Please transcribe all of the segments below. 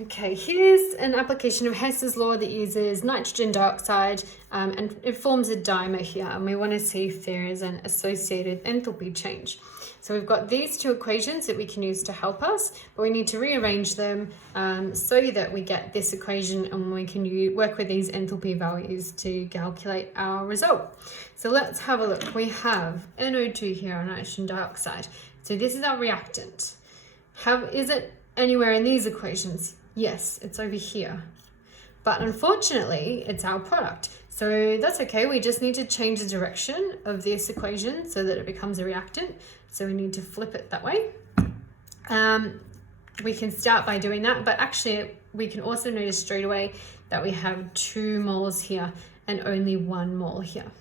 Okay, here's an application of Hess's law that uses nitrogen dioxide and it forms a dimer here, and we want to see if there is an associated enthalpy change. So we've got these two equations that we can use to help us, but we need to rearrange them so that we get this equation and we can work with these enthalpy values to calculate our result. So let's have a look. We have NO2 here, our nitrogen dioxide. So this is our reactant. Is it anywhere in these equations? Yes, it's over here. But unfortunately, it's our product. So that's okay. We just need to change the direction of this equation so that it becomes a reactant. So we need to flip it that way. We can start by doing that, but actually we can also notice straight away that we have 2 moles here and only 1 mole here.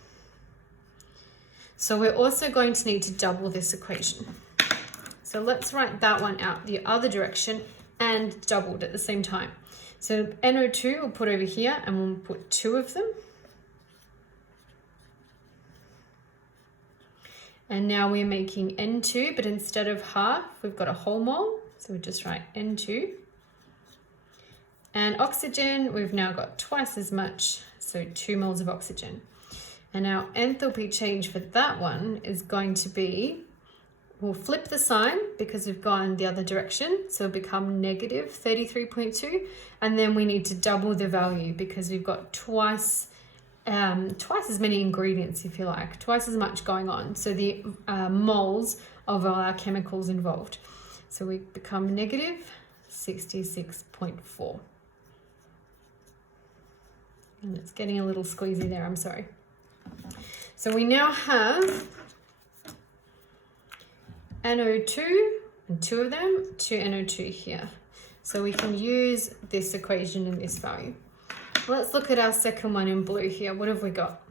So we're also going to need to double this equation. So let's write that one out the other direction and doubled at the same time. So NO2 we'll put over here and we'll put 2 of them. And now we're making N2, but instead of half, we've got a whole mole. So we just write N2. And oxygen, we've now got twice as much, so 2 moles of oxygen. And our enthalpy change for that one is going to be, we'll flip the sign because we've gone the other direction. So it'll become negative 33.2. And then we need to double the value because we've got twice as many ingredients, if you like, twice as much going on. So the moles of all our chemicals involved. So we become negative 66.4. And it's getting a little squeezy there, I'm sorry. So we now have NO2 and 2 of them, 2 NO2 here. So we can use this equation and this value. Let's look at our second one in blue here. What have we got?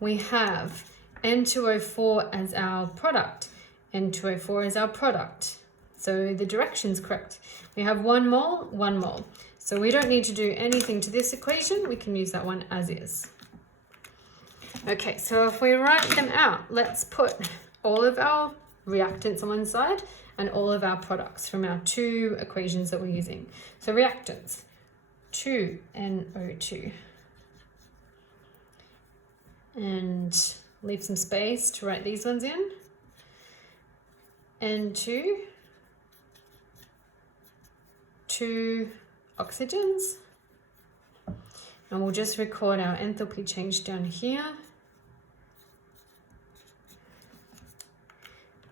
We have N2O4 as our product. N2O4 is our product. So the direction's correct. We have 1 mole, 1 mole. So we don't need to do anything to this equation. We can use that one as is. Okay, so if we write them out, let's put all of our reactants on one side and all of our products from our 2 equations that we're using. So reactants, 2NO2. And leave some space to write these ones in. N2, 2 oxygens. And we'll just record our enthalpy change down here.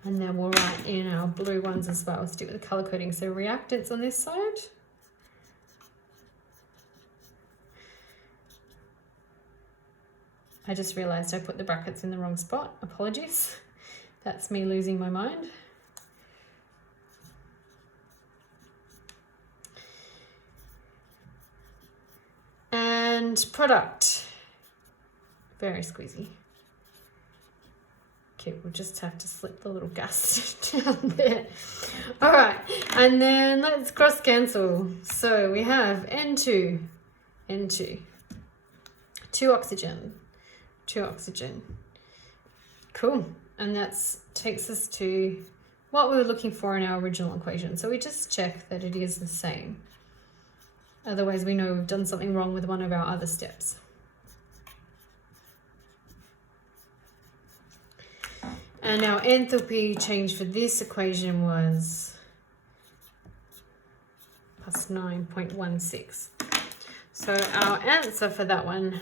And then we'll write in our blue ones as well. Let's do it with the color coding. So reactants on this side. I just realized I put the brackets in the wrong spot. Apologies. That's me losing my mind. And product. Very squeezy. Okay, we'll just have to slip the little gas down there. All right, and then let's cross cancel. So we have N2, 2 oxygen, 2 oxygen. Cool, and that takes us to what we were looking for in our original equation. So we just check that it is the same. Otherwise we know we've done something wrong with one of our other steps. And our enthalpy change for this equation was plus 9.16. So our answer for that one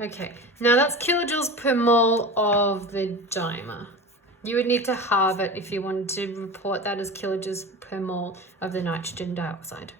okay, now that's kilojoules per mole of the dimer. You would need to halve it if you wanted to report that as kilojoules per mole of the nitrogen dioxide.